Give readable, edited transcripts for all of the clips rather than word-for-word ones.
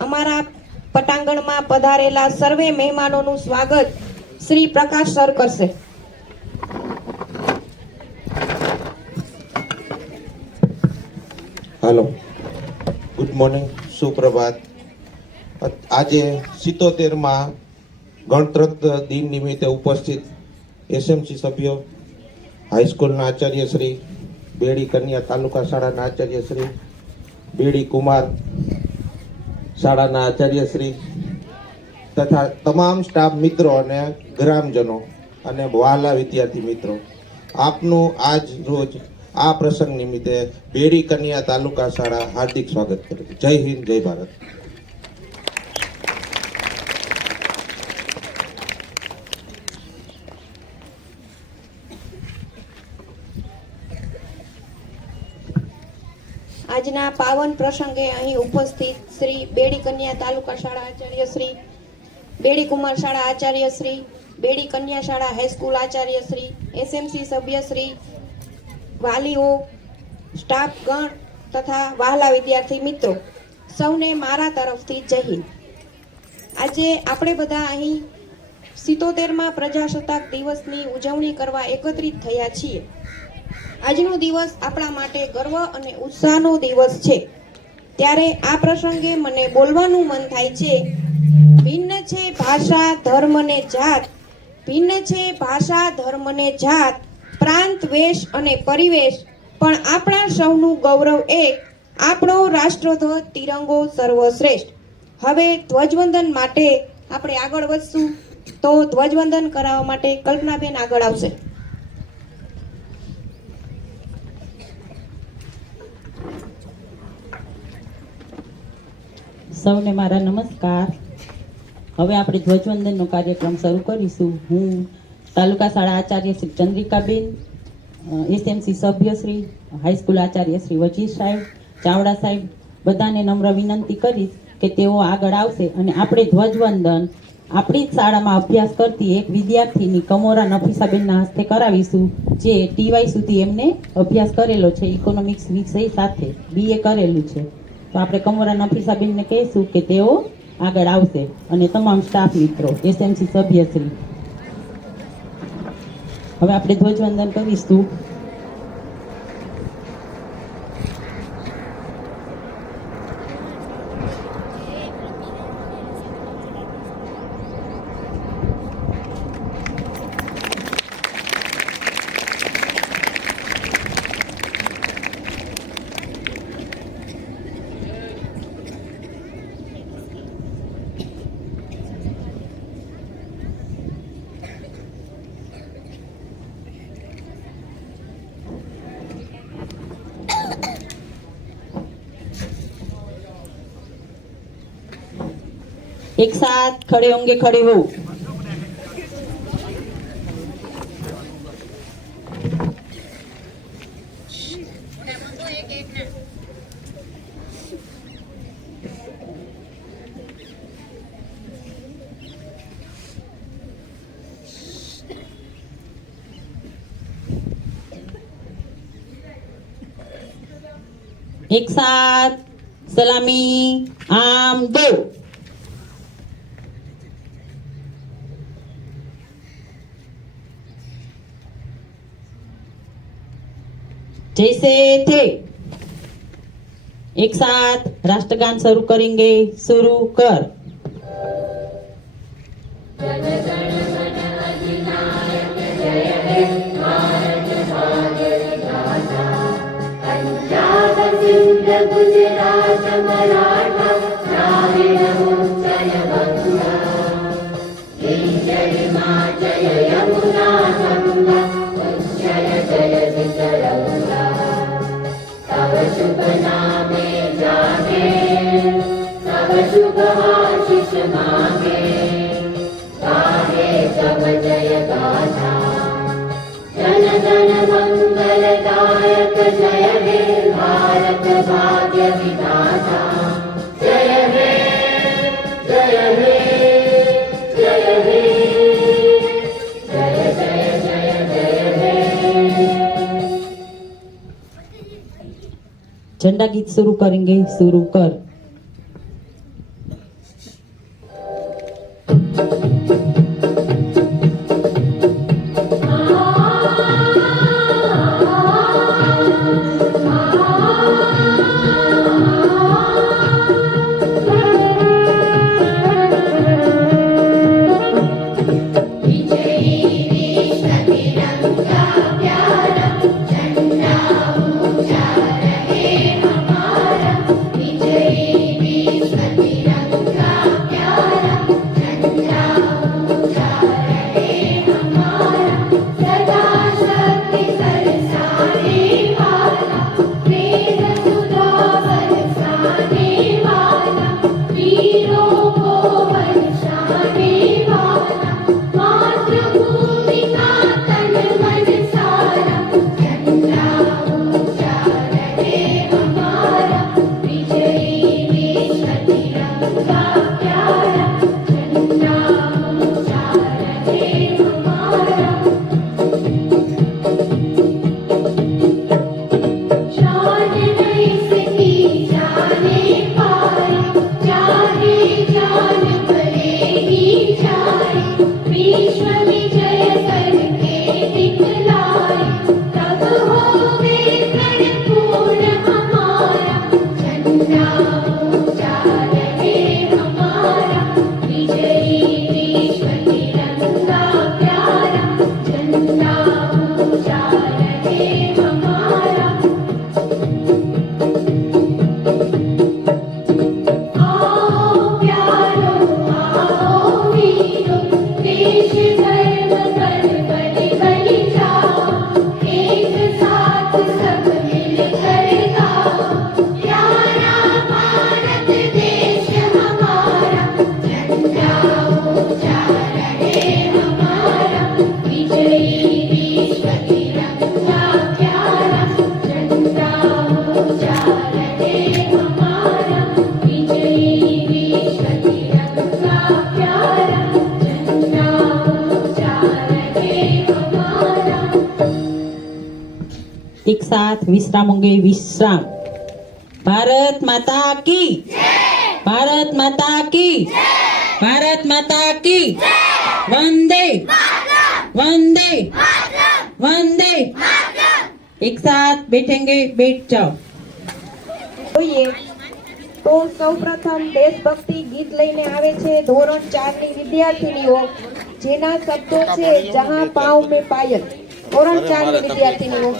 અમારા પટાંગણમાં પધારેલા સર્વે મહેમાનોનું સ્વાગત શ્રી પ્રકાશ સર કરશે. હેલો, ગુડ મોર્નિંગ, સુપ્રભાત. આજે 77માં ગણતંત્ર દિન નિમિત્તે ઉપસ્થિત એસએમસી સભ્યો, હાઈસ્કૂલના આચાર્ય શ્રી, બેડી કન્યા તાલુકા શાળાના આચાર્ય શ્રી, બેડી કુમાર શાળાના આચાર્ય શ્રી તથા તમામ સ્ટાફ મિત્રો અને ગ્રામજનો અને વહાલા વિદ્યાર્થી મિત્રો, આપનું આજ રોજ આ પ્રસંગ નિમિત્તે બેડી કન્યા તાલુકા શાળા હાર્દિક સ્વાગત કરું છું. જય હિન્દ, જય ભારત. આજના પાવન પ્રસંગે અહીં ઉપસ્થિત શ્રી બેડી કન્યા તાલુકા શાળા આચાર્ય શ્રી, બેડી કુમાર શાળા આચાર્ય શ્રી, બેડી કન્યા શાળા હાઈસ્કૂલ આચાર્ય શ્રી, એસએમસી સભ્ય શ્રી, વાલીઓ, સ્ટાફગણ તથા વહાલા વિદ્યાર્થી મિત્રો, સૌને મારા તરફથી જય હિન્દ. આજે આપણે બધા અહીં 77માં પ્રજાસત્તાક દિવસની ઉજવણી કરવા એકત્રિત થયા છીએ. આજનો દિવસ આપણા માટે ગર્વ અને ઉત્સાહનો દિવસ છે. ત્યારે આ પ્રસંગે મને બોલવાનું મન થાય છે. ભિન્ન છે ભાષા, ધર્મ ને જાત, ભિન્ન છે ભાષા, ધર્મ ને જાત, પ્રાંત, વેશ અને પરિવેશ, પણ આપણા સૌનું ગૌરવ એક, આપણો રાષ્ટ્રધ્વજ તિરંગો સર્વશ્રેષ્ઠ. હવે ધ્વજવંદન માટે આપણે આગળ વધશું, તો ધ્વજવંદન કરાવવા માટે કલ્પનાબેન આગળ આવશે. સૌને મારા નમસ્કાર. હવે આપણે ધ્વજવંદનનો કાર્યક્રમ શરૂ કરીશું. હું તાલુકા શાળા આચાર્ય શ્રી ચંદ્રિકાબેન, એસએમસી સભ્યશ્રી, હાઈસ્કૂલ આચાર્ય શ્રી વજીર સાહેબ, ચાવડા સાહેબ, બધાને નમ્ર વિનંતી કરીશ કે તેઓ આગળ આવશે અને આપણે ધ્વજવંદન આપણી જ શાળામાં અભ્યાસ કરતી એક વિદ્યાર્થીની કમોરા નફીસાબેનના હસ્તે કરાવીશું, જે ટીવાય સુધી એમને અભ્યાસ કરેલો છે, ઇકોનોમિક્સ વિષય સાથે BA કરેલું છે. તો આપણે કમોરા નફીસાબેનને કહીશું કે તેઓ આગળ આવશે અને તમામ સ્ટાફ મિત્રો, એસએમસી સભ્યશ્રી. હવે આપણે ધ્વજવંદન કરીશું. एक साथ खड़े होंगे, खड़े हो. एक साथ सलामी, आम दो. जैसे थे. एक साथ राष्ट्रगान शुरू करेंगे. शुरू कर. गुजरात मराठा द्राविड़ उत्कल बंगा, हिंजल हिमाचल यमुना गंगा, उच्चल जलधि तरंगा, तव शुभ नामे जागे, तव शुभ आशीष मांगे, गाहे तव जय गाथा, जन जन मंगलदायक जय हे भारत भाग्य विधाता, जय हे जय हे जय हे। झंडा गीत शुरू करेंगे। शुरू कर। एक साथ विश्राम होंगे। विश्राम। भारत माता की, भारत माता की, भारत माता की, वंदे वंदे वंदे। एक साथ बैठेंगे। बैठ जाओ। જોઈએ તો સૌપ્રથમ દેશભક્તિ ગીત લઈને આવે છે ધોરણ 4 ની વિદ્યાર્થીનીઓ, જેના શબ્દો છે જહાં પાઉં મેં પાયલ। ધોરણ 4 ની વિદ્યાર્થીનીઓ।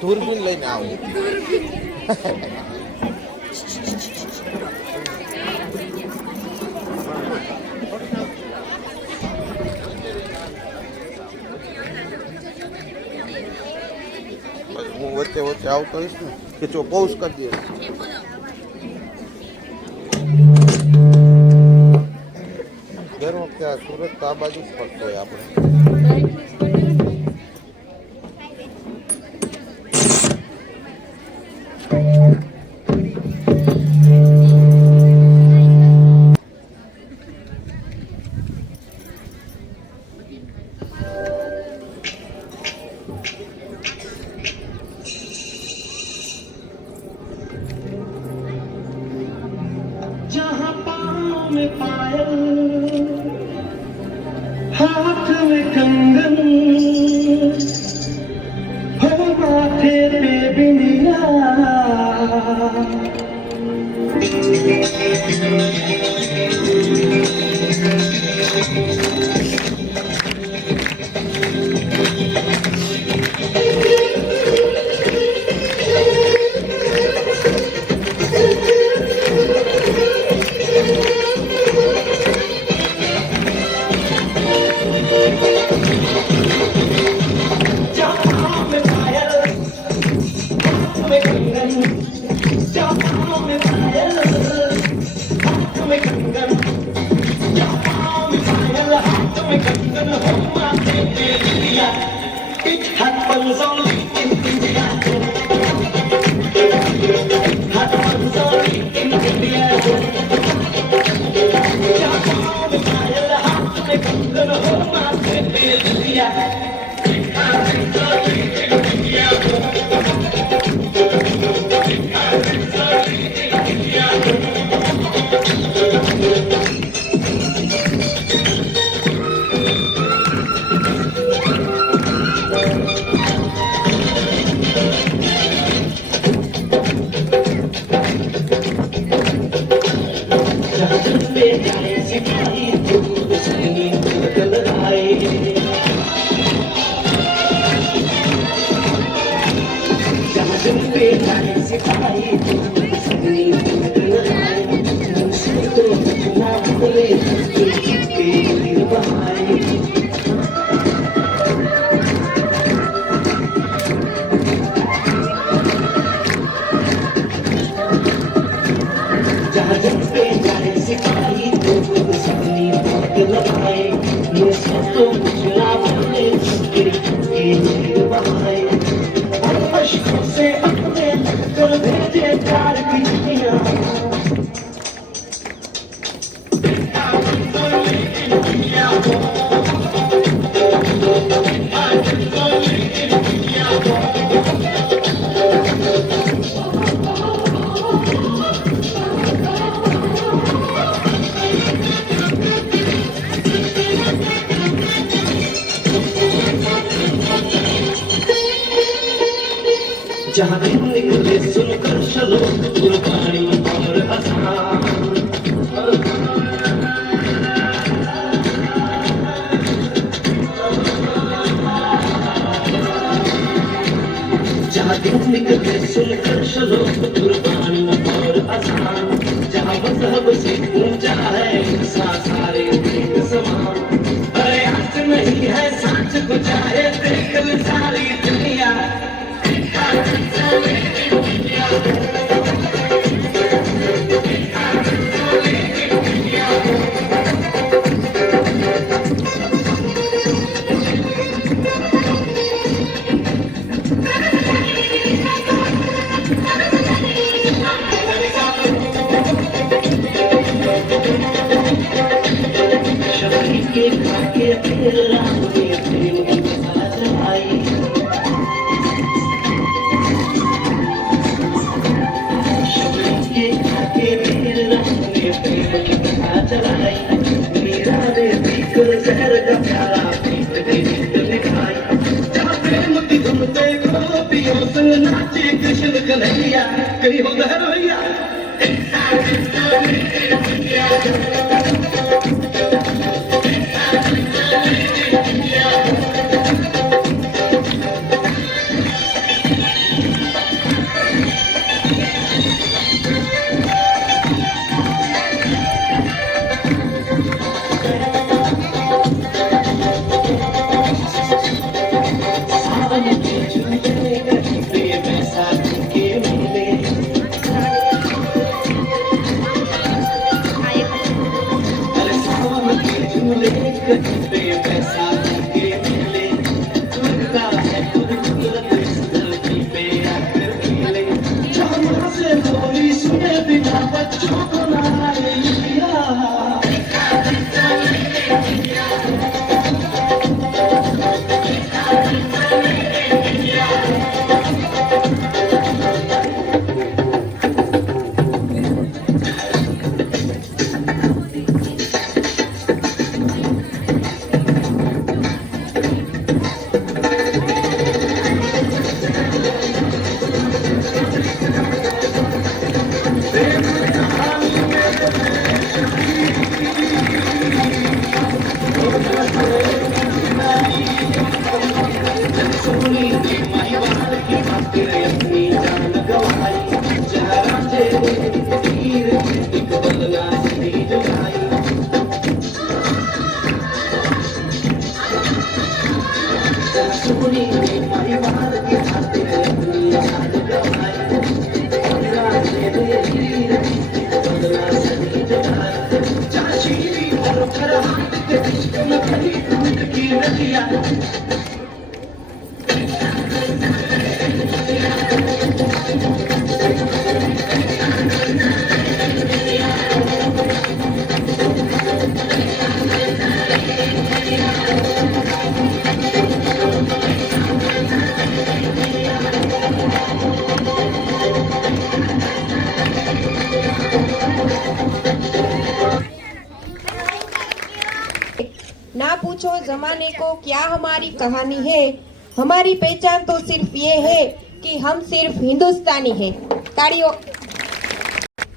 દૂરબીન લઈને આવો। હું વચ્ચે વચ્ચે આવતો હોઈશ ને કે જો પૌઝ કરી દે। દર વખતે આ સુરત તો આ બાજુ જ ફરતો હોય આપણે। जहाँ पाँव में पायल, हाथ में कंगन, हो माथे पे बिंदिया, It happens only in India. Happens only in India. जहाँ पाँव में पायल, हाथ में कंगन, हो माथे पे बिंदिया। जहाँ जलते जाए सिपाही तो सबनी बात लगाए ये सब तो मुझला बने के नीर बहाए और अश्कों से अपने कर भेजे प्यार की दुनिया जहाँ दिन निकले सुनकर चलो गुरबानी और अज़ान जहाँ दिन निकले सुनकर चलो गुरबानी और अज़ान जहाँ मज़हब से ऊंचा है सारे एक समान अरे आज नहीं है साच को चाहे देख ले सारी दुनिया शबरी के खाके फिर राम के प्रेम की बात आई शबरी के खाके फिर राम के प्रेम की बात चलाई मीरा ने पीकर जहर का प्याला पीत के नींद दिखाई जहाँ प्रेम की धुन पे गोपियों संग नाचे कृष्ण कन्हैया कहीं हो गहर भैया सावन के झूले कहीं बैसाखी के मेले अरे सावन के झूले कहीं बैसाखी के मेले लगता है खुद कुदरत इस धरती पे आकर खेले जहाँ से बोली सुने बिना बच्चों को ना आए लिया सोनी ने महिवाल की खातिर अपनी जान गवाई जहाँ राजे ने तीर एक बदला से जगाई जहाँ सोनी ने महिवाल की खातिर अपनी जान गवाई राजे ने तीर एक बदला से जगाई जहाँ शीरी और फरहाद के इश्क में भरी दूध की नदियाँ ना पूछो जमाने को क्या हमारी कहानी है हमारी पहचान तो सिर्फ ये है कि हम सिर्फ हिंदुस्तानी है ताड़ीओ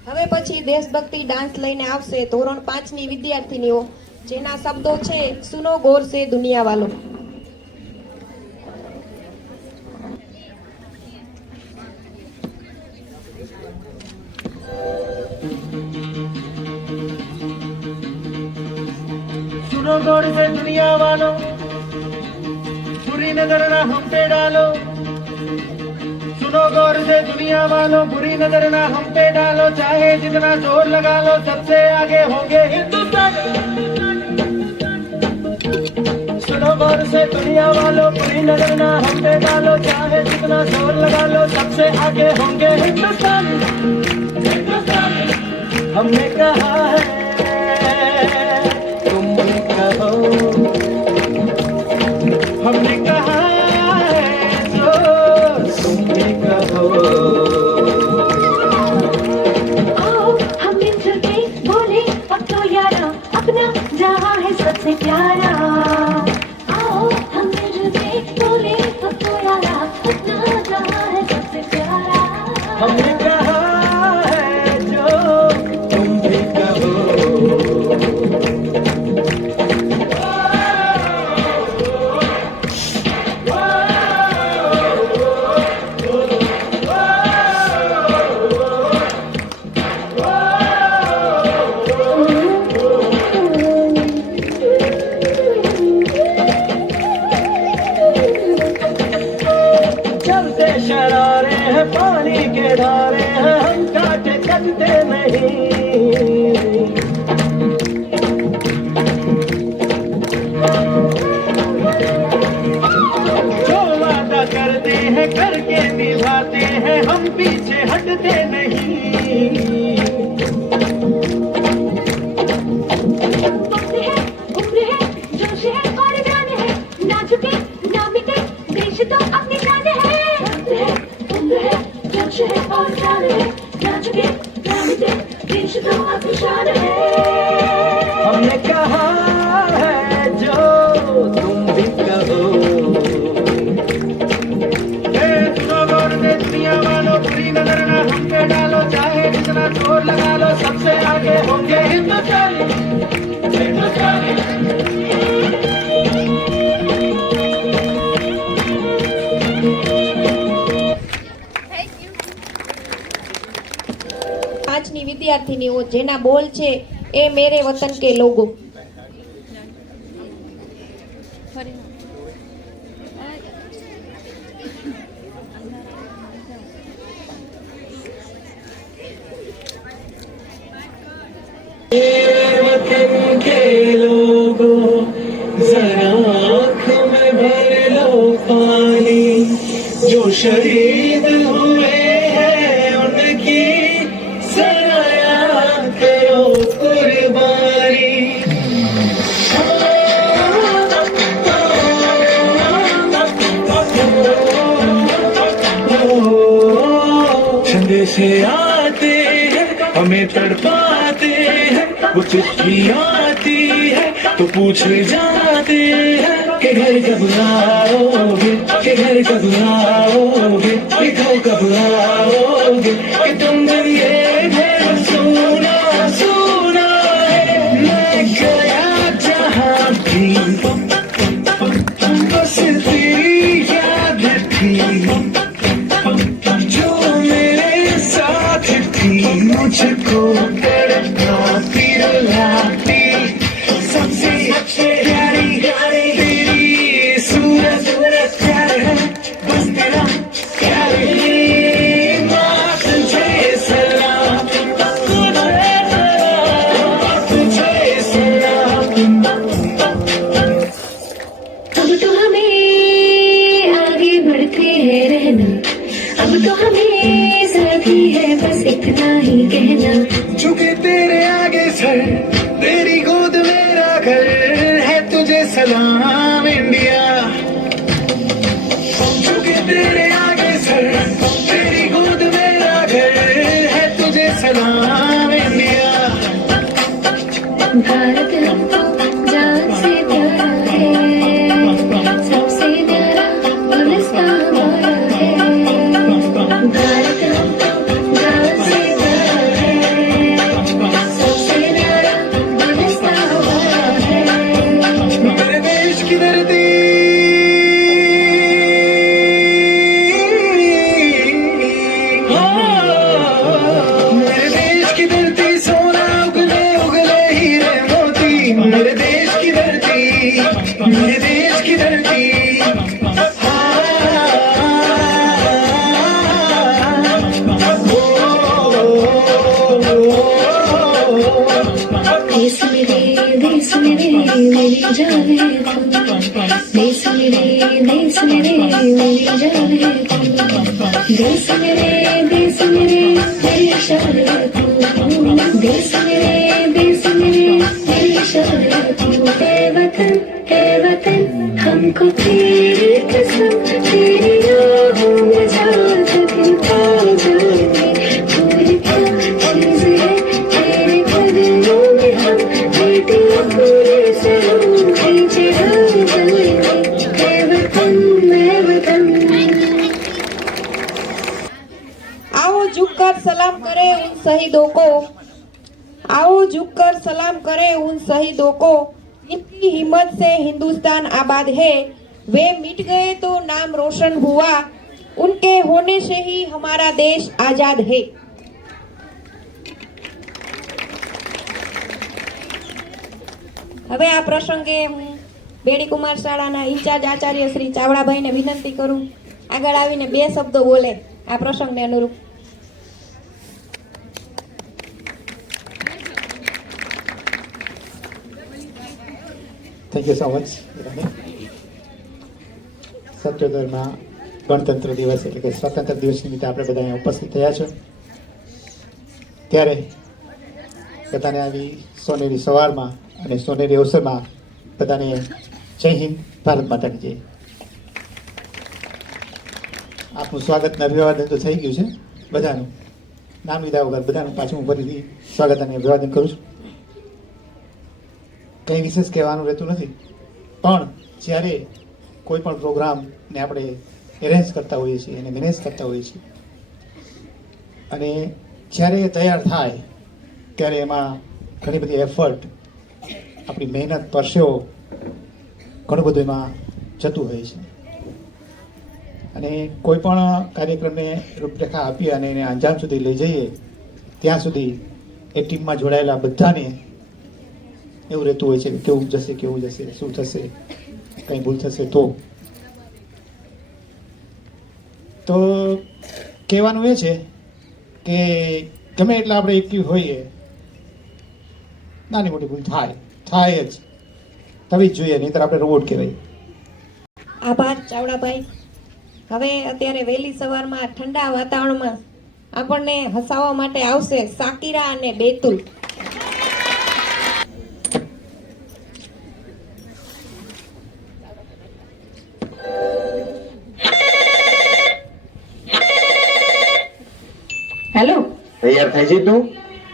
હવે પછી દેશભક્તિ ડાન્સ લઈને આવશે ધોરણ 5 ની વિદ્યાર્થીનીઓ જેના શબ્દો છે સુનો ગોર સે દુનિયા વાલો सुनो गौर से दुनिया वालों बुरी नजर ना हम पे डालो सुनो गौर से दुनिया वालों, बुरी नजर ना हम पे डालो, चाहे जितना जोर लगा लो, सबसे आगे होंगे हिंदुस्तान। सुनो गौर से दुनिया वालों, बुरी नजर ना हम पे डालो, चाहे जितना जोर लगा लो, सबसे आगे होंगे हिंदुस्तान। हमने कहा है तुम भी कहो, हमने कहा है जो तुम भी कहो। आओ हम मिलजुल के बोले अब तो यारा, अपना जहाँ है सबसे प्यारा। आओ हम मिलजुल के बोले अब तो यारा, अपना जहाँ है सबसे प्यारा। हमने कहा है जो तुम भी कहो। चलते शरारे हैं, पानी के धारे हैं, हम काटे कटते नहीं। जो वादा करते हैं करके निभाते हैं, हम पीछे हटते नहीं। वक्त है, उम्र है, जोश है और जान है, ना झुके ना मिटे, देश तो अपनी जान है। वक्त है, उम्र है, जोश है और जान है, ना झुके ना मिटे, देश तो अपनी शान है। हमने कहा है जो तुम भी कहो। सुनो गौर से दुनिया वालों, बुरी नजर ना हम पे डालो, चाहे जितना जोर लगा लो, सबसे आगे होंगे हिंदुस्तानी। પાંચની વિદ્યાર્થીનીઓ જેના બોલ છે એ મેરે વતન કે લોગો. वतन के लोगों, जरा आँख में भर लो पानी, जो शहीद हुए हैं उनकी सराया करो कुर्बानी। संदेश आते हैं, हमें तड़पाते हैं, वो चिट्ठी आती है तो पूछ जाते हैं कि घर कब आओगे, कि घर कब आओगे, लिखो कब आओगे, कि तुम दिन ये घर सुना सुना है। मैं गया जहाँ भी बस तेरी याद थी, जो मेरे साथ थी, मुझको तड़पाती रुलाती, सबसे प्यारी तेरी सूरत प्यार है, बस तेरा प्यार ही बात तुझे सलाम, तुझे सलाम। अब तो हमें आगे बढ़ते हैं रहना, अब तो हमें साथी है बस इतना ही कहना। झुके तेरे आगे सर, तेरी गोद मेरा घर है, तुझे सलाम इंडिया। झुके तेरे आगे सर, तेरी गोद मेरा घर है, तुझे सलाम इंडिया। भारत हमको जान से प्यारा है, सबसे प्यारा गुलिस्तां हमारा है। भारत हमको जान से प्यारा है, सबसे प्यारा गुलिस्तां हमारा है। मेरे देश की धरती, मेरे देश की धरती, सोना उगले उगले हीरे मोती, देश मेरे मेरी जान है तू देश मेरे मेरी जान है तू देश मेरे मेरी शान है तू देश मेरे मेरी शान है तू ए वतन हमको तेरी कसम तेरी राहों में जान तक पा जाएंगे पूरी क्या चीज है तेरे कदमों में हम बेटी पूरे से हम खींचे जाएंगे ए वतन आओ झुककर सलाम करे उन शहीदों को, आओ झुककर सलाम करे उन शहीदों को, इनकी हिम्मत से हिंदुस्तान आबाद है। वे मिट गए तो नाम रोशन हुआ, उनके होने से ही हमारा देश आजाद है। હવે આ પ્રસંગે હું બેડીકુમાર શાળાના ઇન્ચાર્જ આચાર્ય શ્રી ચાવડાભાઈને વિનંતી કરું આગળ આવીને બે શબ્દો બોલે આ પ્રસંગને અનુરૂપ. Thank you so much. સત્યોદરમાં ગણતંત્ર દિવસ એટલે કે સ્વતંત્ર દિવસ નિમિત્તે આપણે બધા અહીંયા ઉપસ્થિત થયા છો ત્યારે બધાને આવી સોનેરી સવારમાં અને સોનેરી અવસરમાં બધાને જય હિન્દ, ભારત માતાની જય. આપનું સ્વાગતને અભિવાદન તો થઈ ગયું છે બધાનું, નામ લીધા વગર બધાનું પાછું હું ફરીથી સ્વાગત અને અભિવાદન કરું છું. કંઈ વિશેષ કહેવાનું રહેતું નથી, પણ જ્યારે કોઈ પણ પ્રોગ્રામને આપણે એરેન્જ કરતા હોઈએ છીએ અને મેનેજ કરતા હોઈએ છીએ અને જ્યારે એ તૈયાર થાય ત્યારે એમાં ઘણી બધી એફર્ટ, આપણી મહેનત, પરસેવો ઘણું બધું એમાં જતું હોય છે અને કોઈ પણ કાર્યક્રમને રૂપરેખા આપી અને એને અંજામ સુધી લઈ જઈએ ત્યાં સુધી એ ટીમમાં જોડાયેલા બધાને એવું રહેતું હોય છે કે કેવું જશે, શું થશે, કંઈ ભૂલ થશે તો કહેવાનું એ છે કે ગમે એટલા આપણે એક્ટિવ હોઈએ, નાની મોટી ભૂલ થાય જ થવી જ જોઈએ, નહીંતર આપણે રોબોટ કહેવાય. આભાર ચાવડાભાઈ. હવે અત્યારે વહેલી સવારમાં ઠંડા વાતાવરણમાં આપણને હસાવવા માટે આવશે સાકીરા અને બેતુલ. હેલો, તૈયાર થઈ જઈ તું?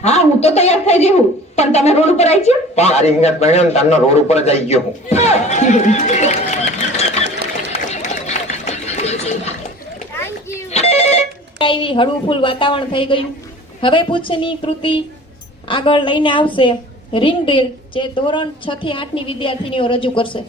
હા હું તો તૈયાર થઈ જઈ હું, પણ તમે રોડ ઉપર આવી છો? પણ તારી હિંગત બન્યો ને તારનો રોડ ઉપર જ આવી ગયો હું. આવી હળવું ફૂલ વાતાવરણ થઈ ગયું. હવે પૂછની કૃતિ આગળ લઈને આવશે રીંગ ડ્રીલ, જે ધોરણ 6 થી 8 ની વિદ્યાર્થીનીઓ રજૂ કરશે.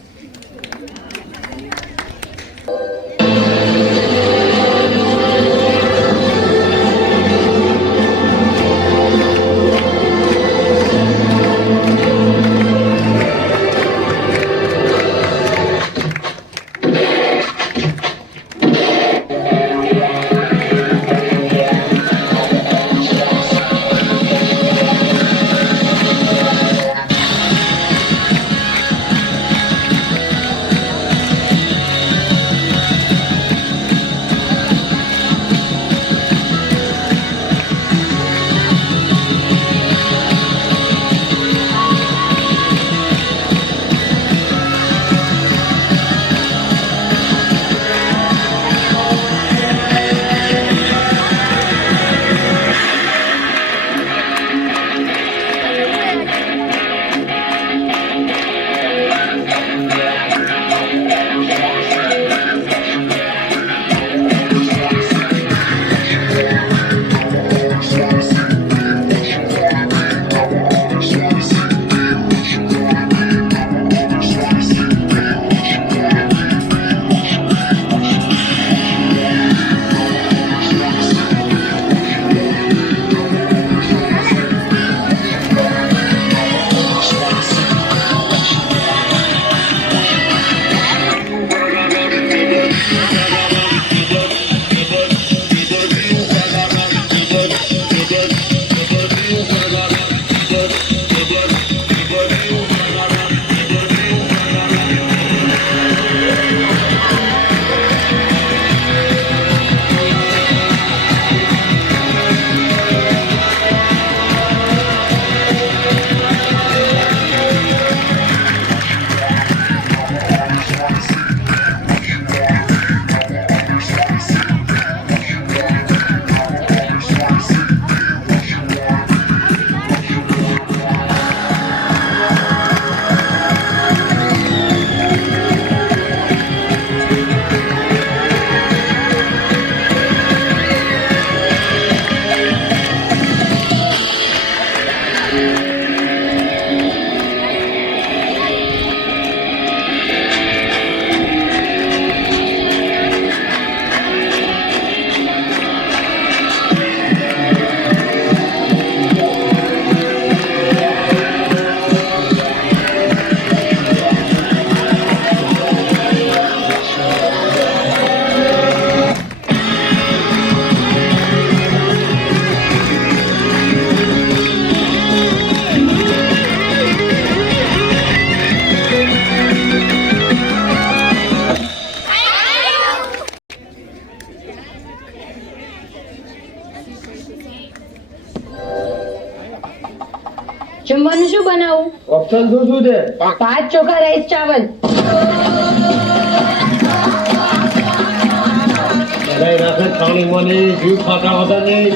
જમવાનું શું બનાવું? ઓપ્શન શું છે? ભાત ચોખા રાઈસ ચાવલ. લગાઈ નાખે પાણી મને જીવ ફાટા હતા નહીં.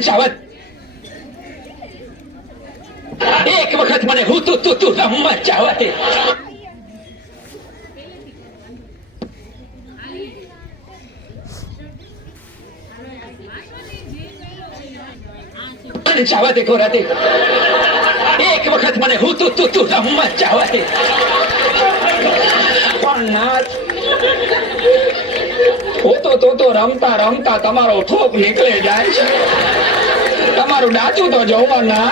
ચાવત એક વખત મને હું તું રમવા ચાવત ચાવત ખોરાતે એક વખત મને હું તું રમવા ચાવત પણ ના તો રમતા રમતા તમારો થોપ નીકળે જાય છે. તમારું ડાચું તો જોવાના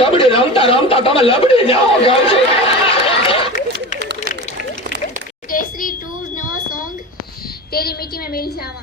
કબડ્ડી રમતા રમતા તમે લબડી જાઓ કહું છું. केसरी 2 नो सॉन्ग तेरी मिट्टी में मिल जावा.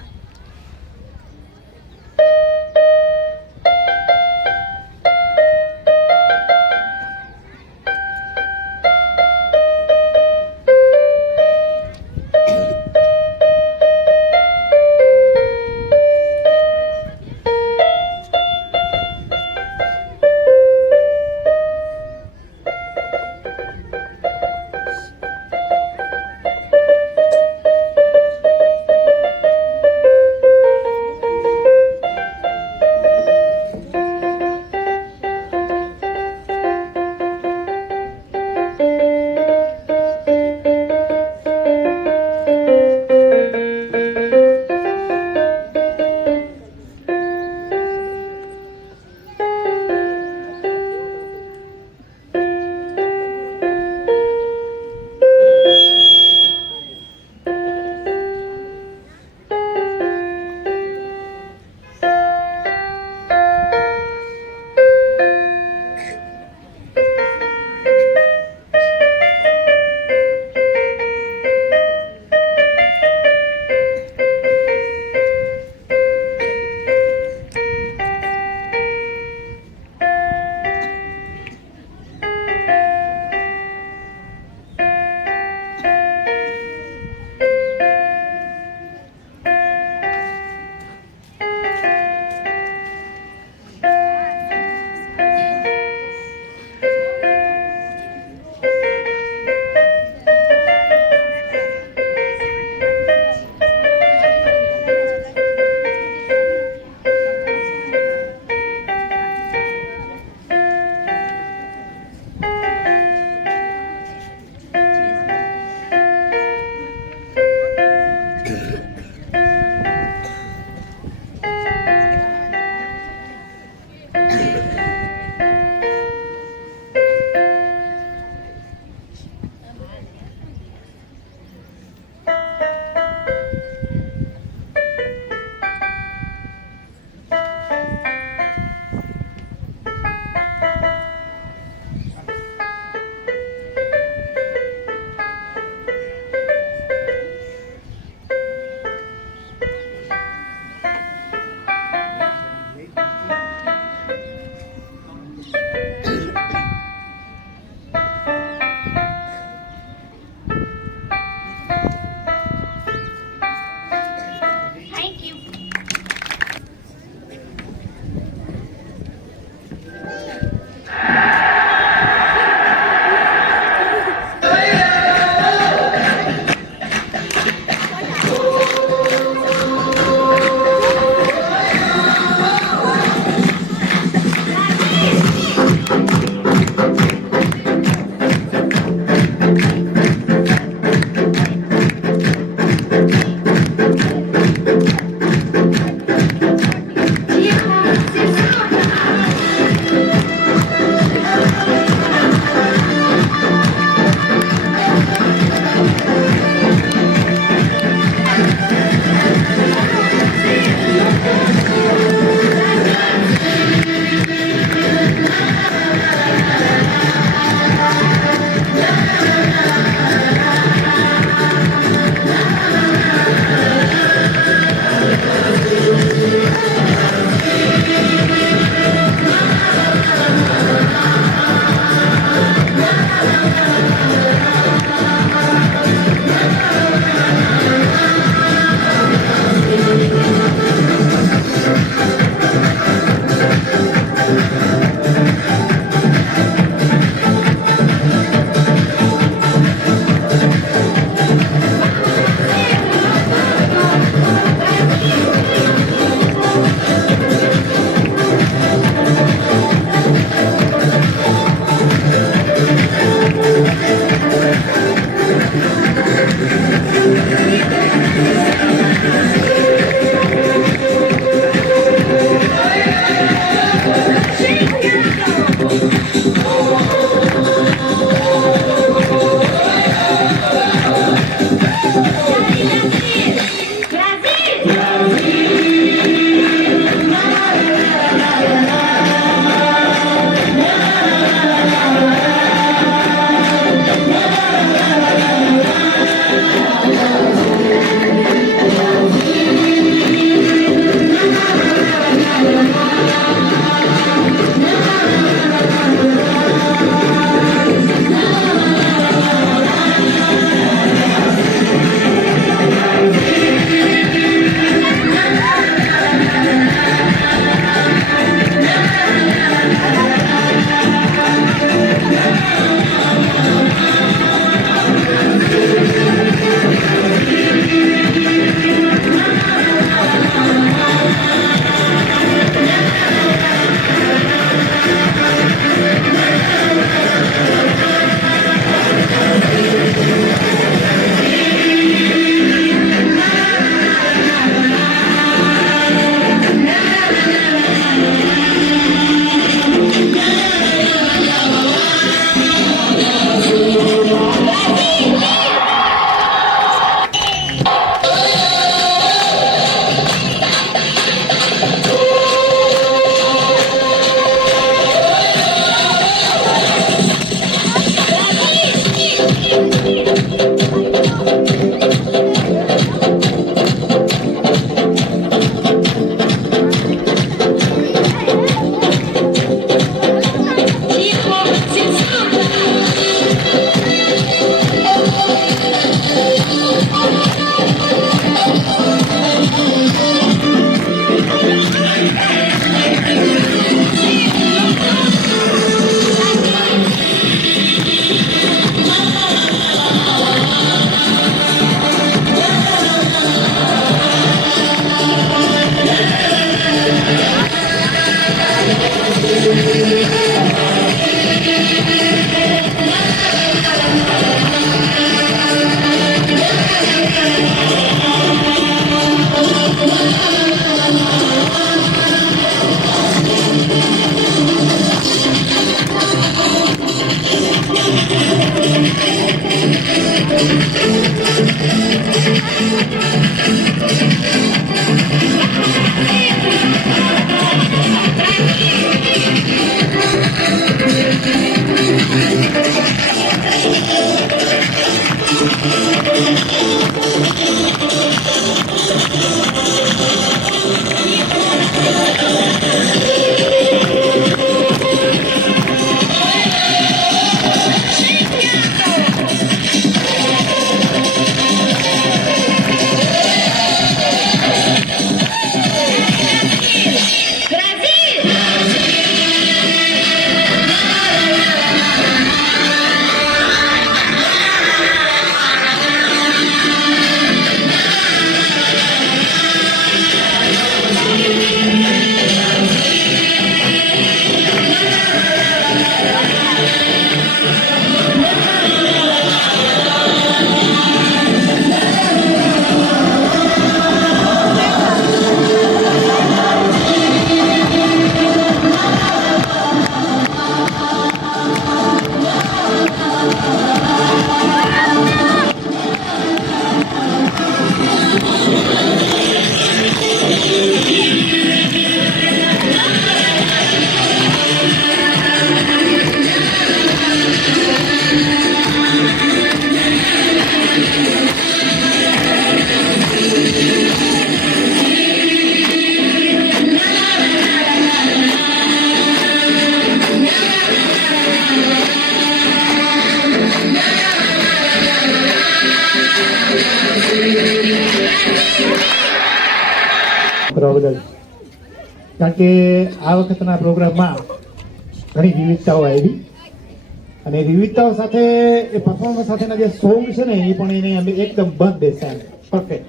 કારણ કે આ વખતના પ્રોગ્રામમાં ઘણી વિવિધતાઓ આવી અને વિવિધતાઓ સાથે એ પરફોર્મન્સ સાથેના જે સોંગ છે ને એ પણ એને અમે એકદમ બંધ બેસે પરફેક્ટ.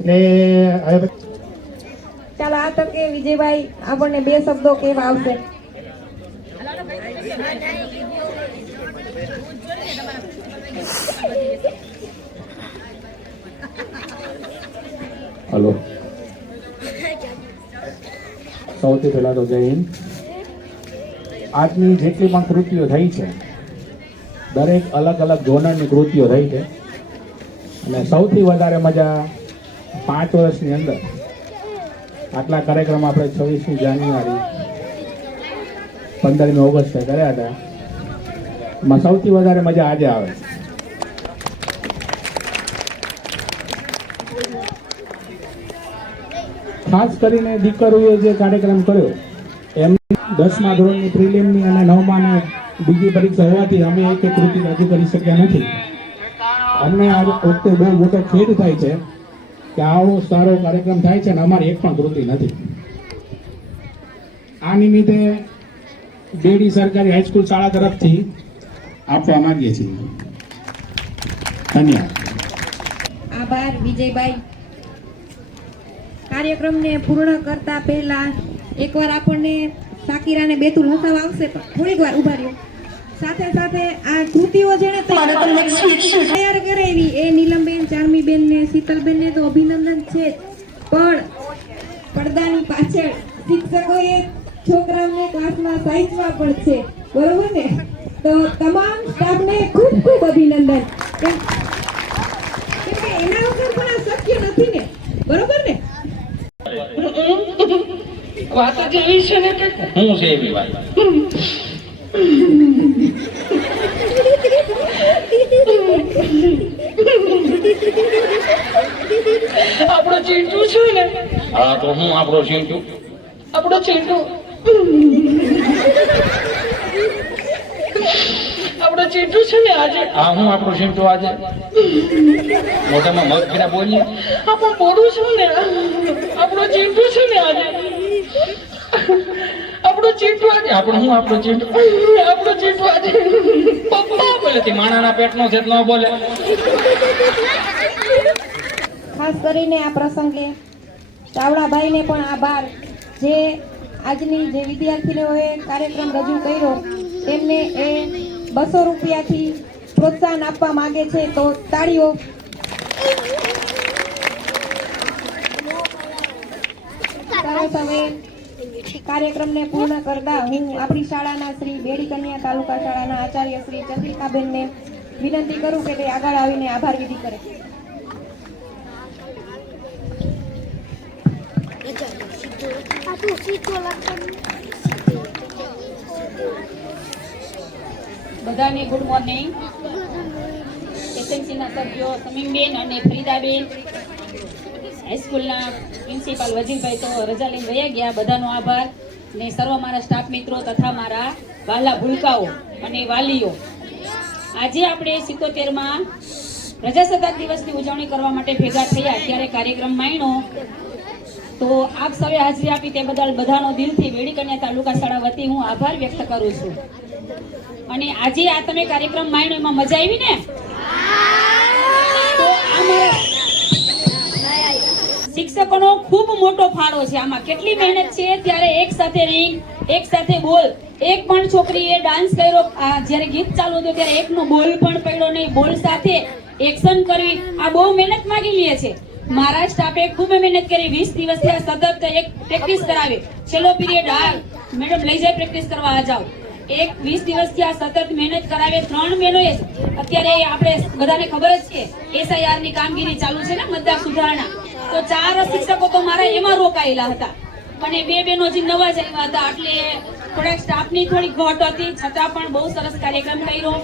એટલે હવે ચાલો આ તકે વિજયભાઈ આપણને 2 શબ્દો કહેવા આવશે. હલો, સૌથી પહેલા તો જય હિન્દ. આજની જેટલી પણ કૃતિઓ થઈ છે દરેક અલગ અલગ જોનરની કૃતિઓ થઈ છે અને સૌથી વધારે મજા 5 વર્ષની અંદર આટલા કાર્યક્રમ આપણે 26મી જાન્યુઆરી 15મી ઓગસ્ટે કર્યા હતા. એમાં સૌથી વધારે મજા આજે આવે. ખાસ કરીને દીકરીઓએ જે કાર્યક્રમ કર્યો એમ 10મા ધોરણની પ્રિલિમની અને 9મા ને બીજી પરીક્ષા હોવાથી અમે એક કૃતિ રજૂ કરી શક્યા નથી. અમને આ વખતે બહુ મોટો ખેદ થાય છે કે આવો સારો કાર્યક્રમ થાય છે અને અમારી એક પણ કૃતિ નથી. આ નિમિત્તે બેડી સરકારી હાઈસ્કૂલ શાળા તરફથી આપવા માંગીએ છીએ. ધન્યવાદ. આભાર વિજયભાઈ. કાર્યક્રમને પૂર્ણ કરતા પહેલા એકવાર આપણને સાકીરાને બેતુલ હસાવા આવશે, પણ થોડીક વાર ઉભા રહ્યો. સાથે સાથે આ કૃતિઓ જેણે તૈયાર કરાવી એ નીલમબેન, ચારમીબેન ને શીતલબેન ને તો અભિનંદન છે જ, પણ પડદાની પાછળ શિક્ષકોએ છોકરાઓને ક્લાસમાં સાહિત્યમાં પણ છે, બરોબર ને? તો તમામ સ્ટાફને ખૂબ ખૂબ અભિનંદન. કેમ કે એના વગર પણ આ શક્ય નથી ને, બરોબર ને? વાત જ એવી છે ને કે હું છે એવી વાત. આપણો ચીંટુ છે ને. હા તો હું આપણો ચીંટુ. આપણો ચીંટુ. આપણો ચીંટુ છે ને આજે. હા હું આપણો ચીંટુ આજે. મોઢામાં મગ ફેરા બોલીએ. આપણું બોલું છું ને. આપણો ચીંટુ છે ને આજે. આપણો ચીંટુ આજે. આપણો હું આપણો ચીંટુ. આપણો ચીંટુ આજે. પપ્પા બોલે તે માણાના પેટનો છે ન બોલે. ખાસ કરીને આ પ્રસંગે ચાવડાભાઈને પણ આભાર, જે આજની જે વિદ્યાર્થીઓએ કાર્યક્રમ રજૂ કર્યો તેમને એ 200 રૂપિયાથી પ્રોત્સાહન આપવા માંગે છે. તો તાળીઓ. સરસ. હવે કાર્યક્રમને પૂર્ણ કરતા હું આપણી શાળાના શ્રી બેડી કન્યા તાલુકા શાળાના આચાર્ય શ્રી ચંદ્રિકાબેનને વિનંતી કરું કે તે આગળ આવીને આભાર વિધિ કરે. બધાને ગુડ મોર્નિંગ. એસએમસીના સભ્યો સમીમબેન અને ફરીદાબેન, હાઈસ્કૂલના પ્રિન્સિપાલ વજીરભાઈ તો રજા લઈને વયા ગયા, બધાનો આભાર. અને સર્વ મારા સ્ટાફ મિત્રો તથા મારા વાલા ભૂલકાઓ અને વાલીઓ, આજે આપણે 77માં પ્રજાસત્તાક દિવસની ઉજવણી કરવા માટે ભેગા થયા ત્યારે કાર્યક્રમ માણ્યો. તો આપ સૌએ હાજરી આપી તે બદલ બધાનો દિલથી બેડી કન્યા તાલુકા શાળા વતી હું આભાર વ્યક્ત કરું છું. અને આજે આ તમે કાર્યક્રમ માણ્યો એમાં મજા આવી ને? તો અમારા શિક્ષકોનો ખૂબ મોટો ફાળો છે આમાં. કેટલી મહેનત છે. ત્યારે એક સાથે રીંગ, એક સાથે બોલ. એક પણ છોકરીએ ડાન્સ કર્યો, જ્યારે ગીત ચાલુ હતું ત્યારે એકનો બોલ પણ પડ્યો નહીં. બોલ સાથે એક્શન કરવી આ બહુ મહેનત માંગી લે છે. મારા સ્ટાફે ખૂબ મહેનત કરી. 20 દિવસથી આ સતત એક પ્રેક્ટિસ કરાવે. છેલ્લો પીરિયડ હાલ મેડમ લઈ જાય પ્રેક્ટિસ કરવા આ જાઓ. 20 દિવસથી આ સતત મહેનત કરાવે. 3 મહિનોએ અત્યારે આપણે બધાને ખબર જ છે SIR ની કામગીરી ચાલુ છે ને, મતદાર સુધારણા. તો 4 શિક્ષકો તો મારા એમાં રોકાયેલા હતા અને 2 બહેનો જે નવા જ આવ્યા હતા, એટલે થોડાક સ્ટાફની થોડી ઘટ હતી, છતાં પણ બહુ સરસ કાર્યક્રમ કર્યો.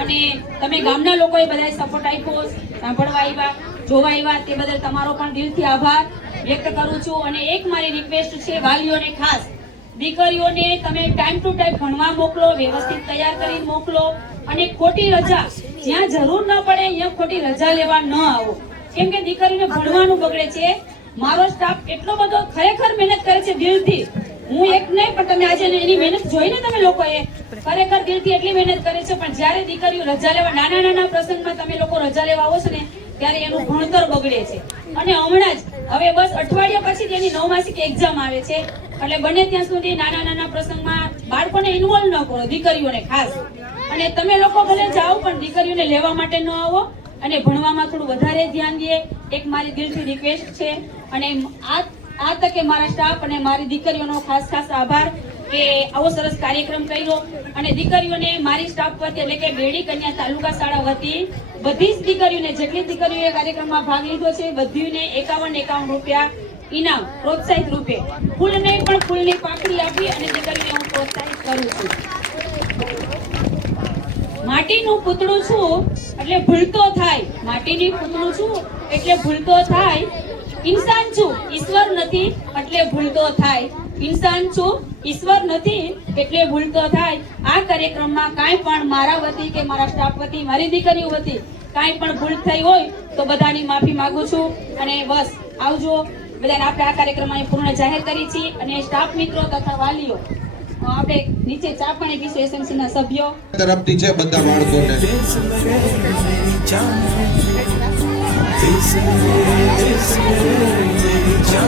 અને તમે ગામના લોકોએ બધાએ સપોર્ટ આપ્યો, સાંભળવા આવ્યા, જોવા આવ્યા, તે બદલ તમારો પણ દિલથી આભાર વ્યક્ત કરું છું. અને એક મારી રિક્વેસ્ટ છે વાલીઓને, ખાસ દીકરીઓને તમે ટાઈમ ટુ ટાઈમ ભણવા મોકલો, વ્યવસ્થિત તૈયાર કરી મોકલો. અને ખોટી રજા જ્યાં જરૂર ન પડે અહીંયા ખોટી રજા લેવા ન આવો, કેમ કે દીકરીને ભણવાનું બગડે છે. મારો સ્ટાફ એટલો બધો ખરેખર મહેનત કરે છે દિલથી. હું એક નહીં, પણ તમે આજે એની મહેનત જોઈને તમે લોકોએ ખરેખર દિલથી એટલી મહેનત કરે છે. પણ જ્યારે દીકરીઓ રજા લેવા, નાના નાના પ્રસંગમાં તમે લોકો રજા લેવા આવો છો ને, ત્યારે એનું ભણતર બગડે છે. અને હમણાં જ હવે બસ અઠવાડિયા પછી તેની 9 માસિક એક્ઝામ આવે છે. એટલે બને ત્યાં સુધી નાના નાના પ્રસંગમાં બાળકોને ઇન્વોલ્વ ન કરો, દીકરીઓને ખાસ. અને તમે લોકો ભલે જાઓ પણ દીકરીઓને લેવા માટે ન આવો અને ભણવામાં થોડું વધારે ધ્યાન દે, એક મારી દિલથી રિક્વેસ્ટ છે. અને આ તકે મારા સ્ટાફ અને મારી દીકરીઓનો ખાસ આભાર કે આવો સરસ કાર્યક્રમ કર્યો. અને દીકરીઓને મારી સ્ટાફ વતી એટલે કે બેડી કન્યા તાલુકા શાળા વતી બધી જ દીકરીઓને, જેટલી દીકરીઓએ કાર્યક્રમમાં ભાગ લીધો છે, બધીને 51 રૂપિયા ઇનામ પ્રોત્સાહિત રૂપે, ફૂલ નહીં પણ ફૂલની પાકડી આપી અને દીકરીઓને હું પ્રોત્સાહિત કરું છું. માટીનું પૂતળું છું એટલે ભૂલતો થાય, માટીની પૂતળું છું એટલે ભૂલતો થાય. ઇન્સાન છું ઈશ્વર નથી એટલે ભૂલતો થાય. ઇન્સાન છું ઈશ્વર નથી એટલે ભૂલતો થાય. આ કાર્યક્રમમાં કાંઈ પણ મારા વતી કે મારા સ્ટાફ વતી, મારી દીકરીઓ વતી કાંઈ પણ ભૂલ થઈ હોય તો બધાની માફી માંગુ છું. અને બસ આવજો બધાને. આપણે આ કાર્યક્રમ અહીં પૂર્ણ જાહેર કરી છીએ. અને સ્ટાફ મિત્રો તથા વાલીઓ, આપણે નીચે ચા પાણી પીશું. એસએમસી ના સભ્યો તરફથી છે બધા બાળકોને.